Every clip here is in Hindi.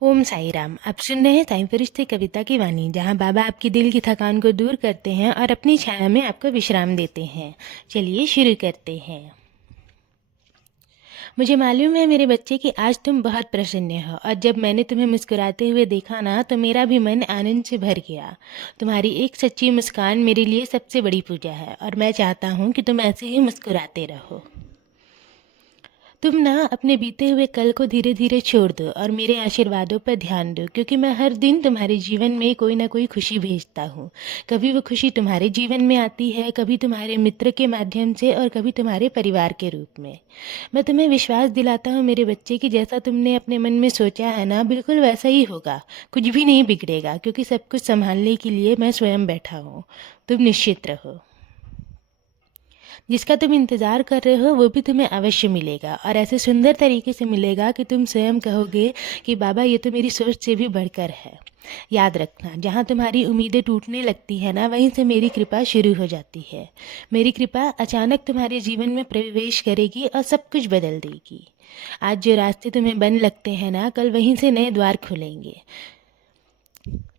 ओम साई राम। आप सुन रहे हैं साईं फरिश्ते कविता की वाणी, जहाँ बाबा आपकी दिल की थकान को दूर करते हैं और अपनी छाया में आपको विश्राम देते हैं। चलिए शुरू करते हैं। मुझे मालूम है मेरे बच्चे कि आज तुम बहुत प्रसन्न हो, और जब मैंने तुम्हें मुस्कुराते हुए देखा ना, तो मेरा भी मन आनंद से भर गया। तुम्हारी एक सच्ची मुस्कान मेरे लिए सबसे बड़ी पूजा है, और मैं चाहता हूँ कि तुम ऐसे ही मुस्कुराते रहो। तुम ना अपने बीते हुए कल को धीरे धीरे छोड़ दो और मेरे आशीर्वादों पर ध्यान दो, क्योंकि मैं हर दिन तुम्हारे जीवन में कोई ना कोई खुशी भेजता हूँ। कभी वो खुशी तुम्हारे जीवन में आती है, कभी तुम्हारे मित्र के माध्यम से, और कभी तुम्हारे परिवार के रूप में। मैं तुम्हें विश्वास दिलाता हूँ मेरे बच्चे कि जैसा तुमने अपने मन में सोचा है ना, बिल्कुल वैसा ही होगा। कुछ भी नहीं बिगड़ेगा, क्योंकि सब कुछ संभालने के लिए मैं स्वयं बैठा हूँ। तुम निश्चित रहो। जिसका तुम इंतज़ार कर रहे हो वो भी तुम्हें अवश्य मिलेगा, और ऐसे सुंदर तरीके से मिलेगा कि तुम स्वयं कहोगे कि बाबा, ये तो मेरी सोच से भी बढ़कर है। याद रखना, जहाँ तुम्हारी उम्मीदें टूटने लगती है ना, वहीं से मेरी कृपा शुरू हो जाती है। मेरी कृपा अचानक तुम्हारे जीवन में प्रवेश करेगी और सब कुछ बदल देगी। आज जो रास्ते तुम्हें बंद लगते हैं ना, कल वहीं से नए द्वार खुलेंगे।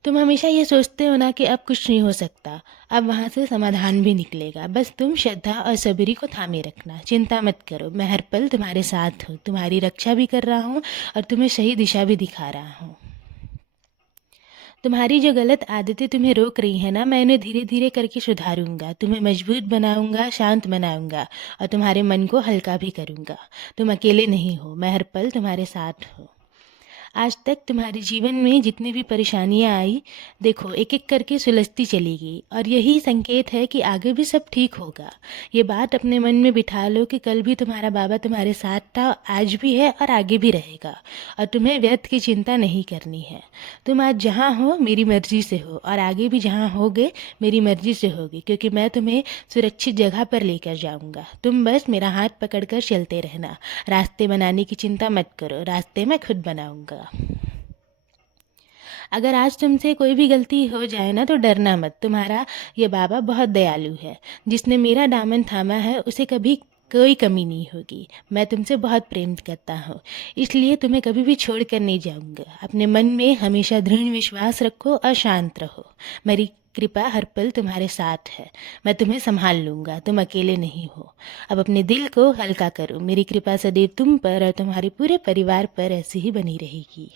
तुम हमेशा ये सोचते हो ना कि अब कुछ नहीं हो सकता, अब वहाँ से समाधान भी निकलेगा। बस तुम श्रद्धा और सबरी को थामे रखना, चिंता मत करो। मैं हर पल तुम्हारे साथ हूँ, तुम्हारी रक्षा भी कर रहा हूँ और तुम्हें सही दिशा भी दिखा रहा हूँ। तुम्हारी जो गलत आदतें तुम्हें रोक रही है ना, मैं इन्हें धीरे धीरे करके सुधारूंगा, तुम्हें मजबूत बनाऊंगा, शांत बनाऊंगा, और तुम्हारे मन को हल्का भी करूंगा। तुम अकेले नहीं हो, मैं हर पल तुम्हारे साथ हूँ। आज तक तुम्हारे जीवन में जितनी भी परेशानियां आई, देखो एक एक करके सुलझती चली गई, और यही संकेत है कि आगे भी सब ठीक होगा। ये बात अपने मन में बिठा लो कि कल भी तुम्हारा बाबा तुम्हारे साथ था, आज भी है और आगे भी रहेगा, और तुम्हें व्यर्थ की चिंता नहीं करनी है। तुम आज जहाँ हो मेरी मर्जी से हो, और आगे भी जहाँ होगे मेरी मर्जी से होगी, क्योंकि मैं तुम्हें सुरक्षित जगह पर लेकर जाऊँगा। तुम बस मेरा हाथ पकड़कर चलते रहना। रास्ते बनाने की चिंता मत करो, रास्ते मैं खुद बनाऊँगा। अगर आज तुमसे कोई भी गलती हो जाए ना, तो डरना मत। तुम्हारा ये बाबा बहुत दयालु है। जिसने मेरा दामन थामा है उसे कभी कोई कमी नहीं होगी। मैं तुमसे बहुत प्रेम करता हूँ, इसलिए तुम्हें कभी भी छोड़ कर नहीं जाऊँगा। अपने मन में हमेशा दृढ़ विश्वास रखो और शांत रहो। मेरी कृपा हर पल तुम्हारे साथ है। मैं तुम्हें संभाल लूँगा, तुम अकेले नहीं हो। अब अपने दिल को हल्का करो। मेरी कृपा सदैव तुम पर और तुम्हारे पूरे परिवार पर ऐसी ही बनी रहेगी।